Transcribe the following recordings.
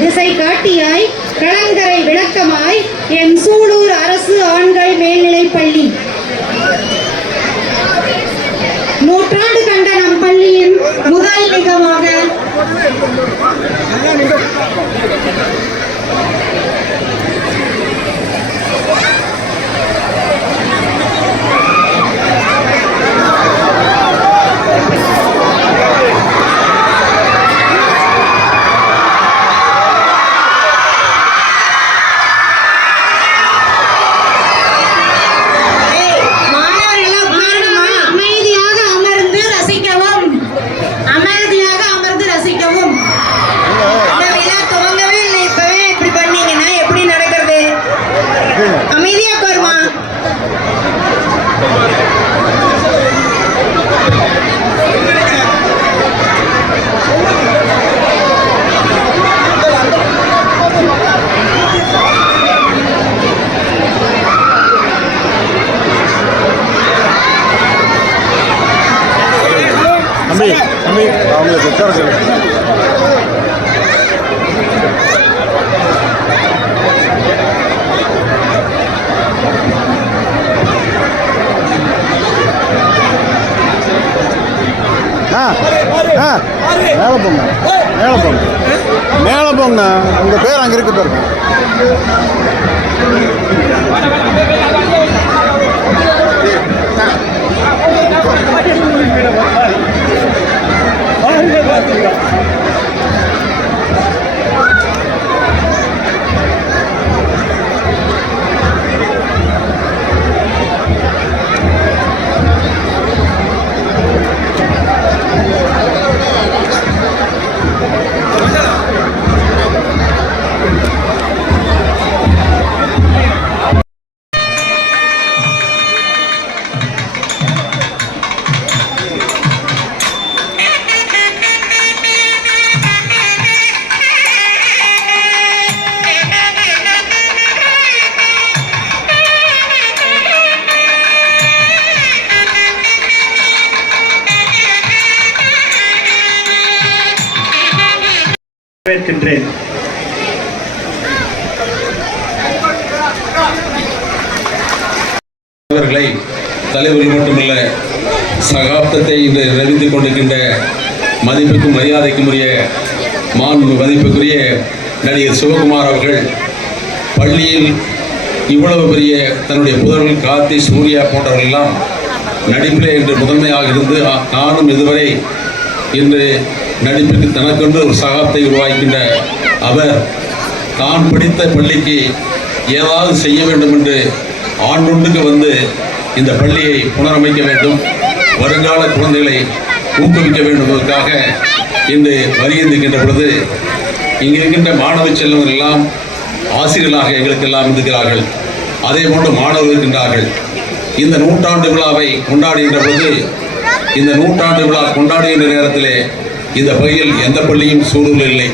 திசை காட்டியாய் களங்கரை விளக்கமாய் எம் சூலூர் அரசு ஆண்கள் மேல்நிலைப் பள்ளி நூற்றாண்டு கண்ட நம் பள்ளியின் முதல் நிகமாக அவங்களுக்கு உட்கார சொல்லு. மேலே போங்க, மேலே போங்க, மேலே போங்க. உங்கள் பேர் அங்கே இருக்கு பாருங்க. தலைவர்கள் மட்டுமல்ல, சகாப்தத்தை இன்று நிறைவேற்றிக் கொண்டிருக்கின்ற மதிப்புக்கும் மரியாதைக்கும் உரிய மதிப்புக்குரிய நடிகர் சிவகுமார் அவர்கள் பள்ளியில் இவ்வளவு பெரிய தன்னுடைய புதல்வர்கள் கார்த்தி, சூர்யா போன்றவர்கள் எல்லாம் நடிப்பிலே இன்று முதன்மையாக இருந்து நானும் இதுவரை இன்று நடிப்புக்கு தனக்கென்று ஒரு சகாப்தை உருவாக்கின்ற அவர் தான் படித்த பள்ளிக்கு ஏதாவது செய்ய வேண்டும் என்று ஆண்டொன்றுக்கு வந்து இந்த பள்ளியை புனரமைக்க வேண்டும், வருங்கால குழந்தைகளை ஊக்குவிக்க வேண்டும் என்பதற்காக இன்று வருகின்ற பொழுது இங்கே இருக்கின்ற மாணவ செல்வங்கள் எல்லாம் ஆசிரியர்களாக எங்களுக்கெல்லாம் இருக்கிறார்கள். அதே போன்று மாணவர்கள் இருக்கின்றார்கள். இந்த நூற்றாண்டு விழாவை கொண்டாடுகின்ற பொழுது இந்த நூற்றாண்டு விழா கொண்டாடுகின்ற நேரத்திலே இந்த பகுதியில் எந்த பள்ளியும் சூழல் இல்லை.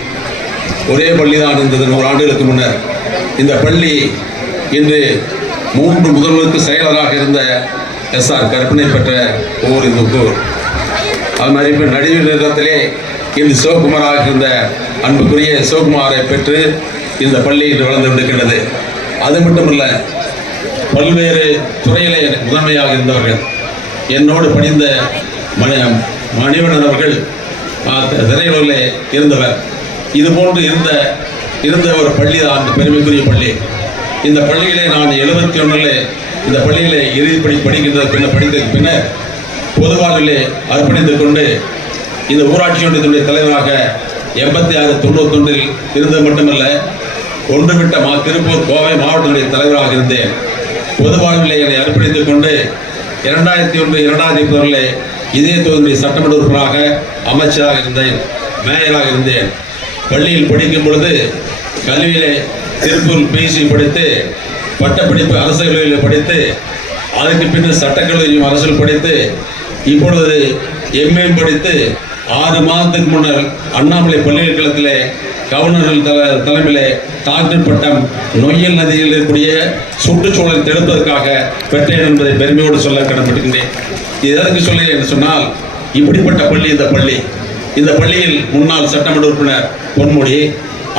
ஒரே பள்ளி தான் இருந்தது 100 ஆண்டுகளுக்கு முன்னர். இந்த பள்ளி இன்று 3 முதல்வருக்கு செயலராக இருந்த எஸ்ஆர் கற்பனை பெற்ற ஊர் இந்த ஊர். அது மாதிரி இப்போ நடுவில் நேரத்திலே இன்று சிவகுமாராக இருந்த அன்புக்குரிய சிவகுமாரை பெற்று இந்த பள்ளி இன்று வளர்ந்து கொண்டிருக்கின்றது. அது மட்டுமல்ல, பல்வேறு துறையிலே முதன்மையாக இருந்தவர்கள் என்னோடு பணிந்த மணிவண்ணன் அவர்கள் திரையுலகிலே இருந்தவர். இது போன்று இருந்த ஒரு பள்ளி தான் அந்த பெருமைக்குரிய பள்ளி. இந்த பள்ளியிலே நான் 71 இந்த பள்ளியிலே இறுதிப்படி படித்ததற்கு பின்னர் பொது வாழ்விலே அர்ப்பணித்துக் கொண்டு இந்த ஊராட்சி ஒன்றியத்தினுடைய தலைவராக 86-91 இருந்தது மட்டுமல்ல, ஒன்றுவிட்ட திருப்பூர் கோவை மாவட்டத்தினுடைய தலைவராக இருந்தேன். பொது வாழ்விலே என்னை அர்ப்பணித்துக் கொண்டு 2001-2010 இதே தொகுதியுடைய சட்டமன்ற உறுப்பினராக, அமைச்சராக இருந்தேன், மேயராக இருந்தேன். பள்ளியில் படிக்கும் பொழுது கல்வியிலே திருப்பூர் பிசி படித்து, பட்டப்படிப்பு அரசு கல்லூரியில் படித்து, அதற்கு பின்னர் சட்டக்கல்லூரியும் அரசில் படித்து, இப்பொழுது எம்ஏ படித்து 6 மாதத்துக்கு முன்னர் அண்ணாமலை பல்கலைக்கழகத்திலே கவர்னர்கள் தலைமையிலே டாக்டர் பட்டம் நொய்யல் நதியில் இருக்கக்கூடிய சுற்றுச்சூழலை தடுப்பதற்காக பெற்றேன் என்பதை பெருமையோடு சொல்ல கடன்படுகின்றேன். இது எதற்கு சொல்ல என்று சொன்னால், இப்படிப்பட்ட பள்ளி இந்த பள்ளியில் முன்னாள் சட்டமன்ற உறுப்பினர் பொன்முடி,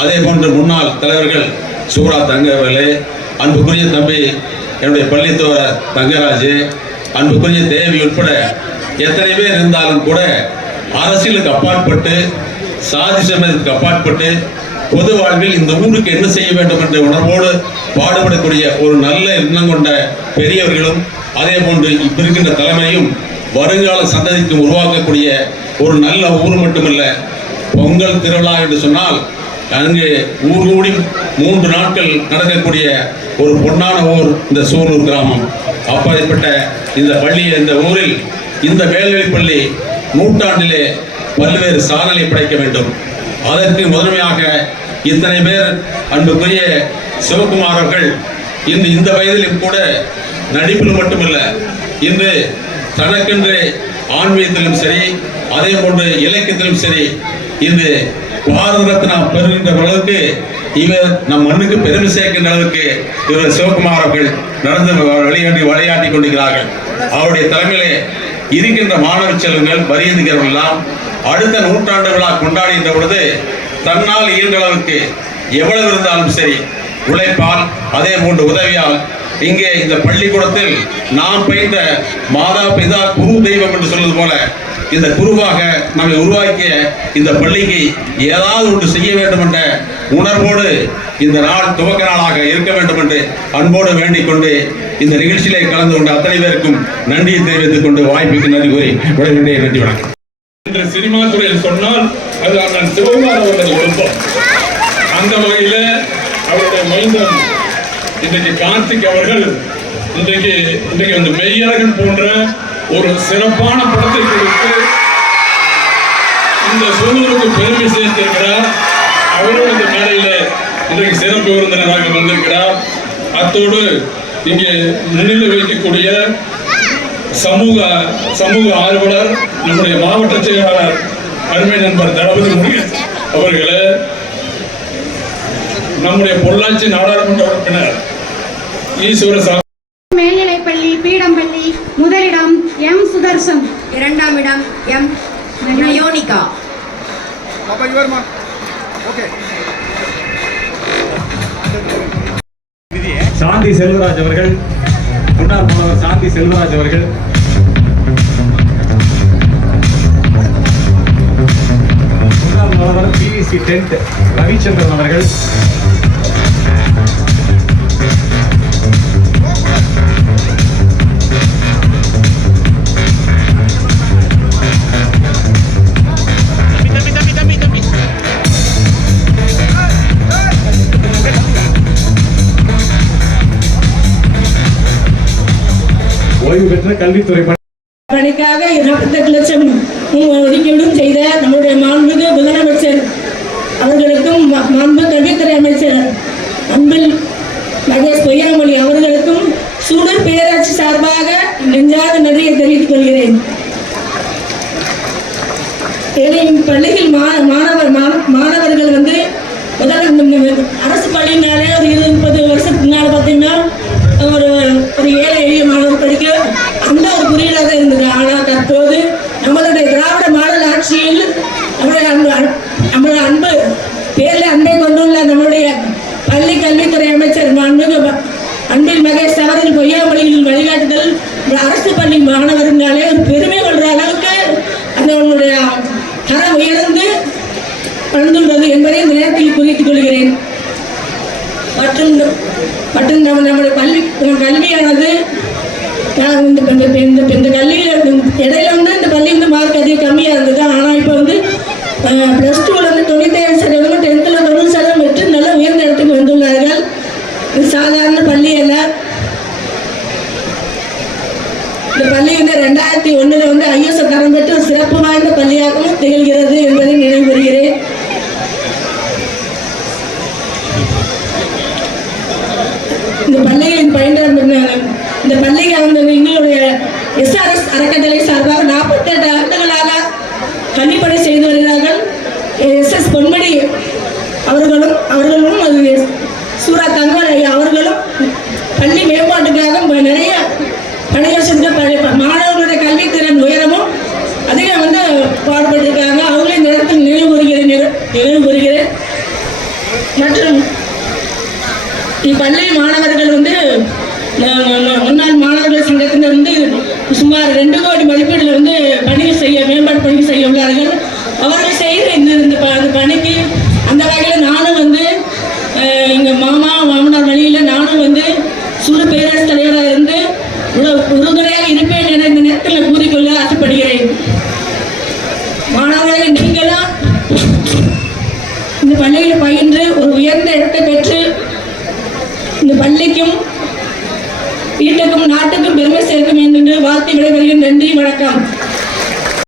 அதே போன்று முன்னாள் தலைவர்கள் சூரா தங்கவேலு, அன்புக்குரிய தம்பி என்னுடைய பள்ளித்தோர தங்கராஜ், அன்புக்குரிய தேவி உட்பட எத்தனை பேர் இருந்தாலும் கூட அரசியலுக்கு அப்பாற்பட்டு, சாதி சமயத்துக்கு அப்பாற்பட்டு பொது வாழ்வில் இந்த ஊருக்கு என்ன செய்ய வேண்டும் என்ற உணர்வோடு பாடுபடக்கூடிய ஒரு நல்ல எண்ணம் கொண்ட பெரியவர்களும், அதே போன்று இப்ப இருக்கின்ற தலைமையும் வருங்கால சந்ததிக்கு உருவாக்கக்கூடிய ஒரு நல்ல ஊர் மட்டுமல்ல, பொங்கல் திருவிழா என்று சொன்னால் அங்கு ஊர் கூடி 3 நாட்கள் நடக்கக்கூடிய ஒரு பொன்னான ஊர் இந்த சூலூர் கிராமம். அப்படிப்பட்ட இந்த பள்ளியில், இந்த ஊரில் இந்த மேல்நிலைப் பள்ளி நூற்றாண்டிலே பல்வேறு சாதனை படைக்க வேண்டும். அதற்கு முதன்மையாக இத்தனை பேர் அன்புக்குரிய சிவகுமார் அவர்கள் இன்று இந்த வயதிலும் கூட நடிப்பில் மட்டுமல்ல, இன்று தனக்கென்று ஆன்மீகத்திலும் சரி, அதே போன்று இலக்கியத்திலும் சரி, இன்று பாரத ரத்னா பெறுகின்ற அளவுக்கு இவர் நம் மண்ணுக்கு பெருமை சேர்க்கின்ற அளவுக்கு இவர் சிவகுமார் அவர்கள் நடந்து விளையாட்டி கொண்டிருக்கிறார்கள். அவருடைய தலைமையிலே இருக்கின்ற மாணவ செல்வங்கள் வருகின்றவர்கள் எல்லாம் அடுத்த நூற்றாண்டு விழா கொண்டாடுகின்ற பொழுது தன்னால் இயன்ற அளவுக்கு எவ்வளவு இருந்தாலும் சரி உழைப்பால், அதே போன்று உதவியால், இங்கே இந்த பள்ளிக்கூடத்தில் நாம் பயின்ற மாதா பிதா குரு தெய்வம் என்று சொல்வது போல இந்த குருவாக நம்மை உருவாக்கிய இந்த பள்ளிக்கு ஏதாவது ஒன்று செய்ய வேண்டும் என்ற உணர்வோடு இந்த நாள் துவக்க நாளாக இருக்க வேண்டும் என்று அன்போடு வேண்டிக் கொண்டு இந்த நிகழ்ச்சியிலே கலந்து கொண்ட அத்தனை பேருக்கும் நன்றியை தெரிவித்துக் கொண்டு வாய்ப்புக்கு நன்றி கூறி விடைபெற்றேன். நன்றி, வணக்கம். இன்று சினிமா துறையில் சொன்னால் அது அண்ணன் சிவகுமார் அவர்கள் குடும்பம். அந்த வகையில் அவருடைய மைந்தன் இன்றைக்கு கார்த்திக் அவர்கள் இன்றைக்கு வந்து மெய்யழகன் போன்ற ஒரு சிறப்பான படத்தை கொடுத்து இந்த சூழலுக்கு பெருமை சேர்த்திருக்கிறார். அவரும் இந்த மேடையில் இன்றைக்கு சிறப்பு விருந்தினராக வந்திருக்கிறார். அத்தோடு இங்கே முன்னிலை வைக்கக்கூடிய சமூக ஆர்வலர் நம்முடைய மாவட்ட செயலாளர் அருமை நண்பர் தளபதி முருகன் அவர்களே, நம்முடைய பொள்ளாச்சி நாடாளுமன்ற உறுப்பினர் ஈஸ்வர மேல்நிலைப்பள்ளி பீடம்பள்ளி முதலிடம் எம் சுதர்சன், 2ஆம் இடம் எம் நயோனிகா. சாந்தி செல்வராஜ் அவர்கள், முன்னாள் மாணவர் சாந்தி செல்வராஜ் அவர்கள், முன்னாள் மாணவர் பிவிசி 10th ரவிச்சந்திரன் அவர்கள், ஓய்வு பெற்ற கல்வித்துறை பணிக்காக 28 லட்சம் ஒதுக்கீடும் செய்த நம்முடைய மாண்புமிகு முதலமைச்சர் அவர்களுக்கும் மாண்பு கல்வித்துறை அமைச்சர் அன்பில் மகேஷ் பொய்யாமொழி அவர்களுக்கும் சூழல் பேராட்சி சார்பாக நெஞ்சாத நன்றியை தெரிவித்துக் கொள்கிறேன். பள்ளியில் மாணவர்கள் வந்து முதல்ல அரசு பள்ளினாலே ஒரு 20-30 வருஷத்துக்கு முன்னால் பார்த்தீங்கன்னா ஒரு ஏழை எளிய மாணவர் படிக்க அந்த ஒரு குறியீடாக இருந்தது. ஆனால் தற்போது நம்மளுடைய திராவிட மாடல் ஆட்சியில் நம்மளுடைய அன்பு பேரில் அன்பை கொண்டுள்ள நம்முடைய பள்ளி கல்வித்துறை அமைச்சர் அன்பில் மகேஷ் அவர்கள் பொய்யாமொழியில் வழிகாட்டுதல் அரசு பள்ளி மாணவர்களாலே ஒரு பெருமை கொள்ற அளவுக்கு அதனுடைய தரம் உயர்ந்து வந்துள்ளது என்பதை இந்த நேரத்தில் குறித்துக் கொள்கிறேன். மற்றும் நம்முடைய கல்வியானது இந்த கல்வியில் இடையில வந்து இந்த பள்ளி வந்து மார்க் அதிகம் கம்மியாக இருந்தது. ஆனால் இப்போ வந்து +2 வந்து 97%, 10th 90% பெற்று நல்ல உயர்ந்த இடத்துக்கு வந்துள்ளார்கள். இது சாதாரண பள்ளி அல்ல. இந்த பள்ளி வந்து 2001 வந்து ISO தரம் பெற்று சிறப்பு வாய்ந்த பள்ளியாகவும் திகழ்கிறது என்பதை நினைவு கூறுகிறேன். இந்த பள்ளிகளின் இந்த பள்ளியை எங்களுடைய SRS அறக்கட்டளை சார்பாக 48 ஆண்டுகளாக கல்விப்பணி செய்து வருகிறார்கள். SS பொன்மணி அவர்களும் அது சூரா தங்கமணி அவர்களும் பள்ளி மேம்பாட்டுக்காக நிறைய பணிகள் செஞ்ச மாணவர்களுடைய கல்வித்திறன் உயரமும் அதிகம் வந்து பாடுபட்டிருக்காங்க. அவங்களே இந்த நேரத்தில் நினைவு கூறுகிறேன். மற்றும் இப்பள்ளி மாணவர்கள் வந்து முன்னாள் மாணவர்கள் சங்கத்தினர் வந்து சுமார் 2 கோடி மதிப்பீடுல வந்து மேம்பாட்டு பணிகள் செய்ய உள்ளார்கள். அவர்கள் செய்கிற இந்த பணிக்கு அந்த வகையில் நானும் வந்து எங்கள் மாமனார் வழியில் நானும் வந்து சூழ பேரரசு தலைவராக இருந்து உறுதுணையாக இருப்பேன் என இந்த நேரத்தில் கூறிக்கொள்ள ஆசைப்படுகிறேன். மாணவர்களை நீங்களும் இந்த பள்ளியில் பயின்று ஒரு உயர்ந்த இடத்தை பெற்று இந்த பள்ளிக்கும் வீட்டுக்கும் நாட்டுக்கும் பெருமை சேர்க்கும் என்று வாழ்த்து விடைபெறுகிறேன். நன்றி, வணக்கம்.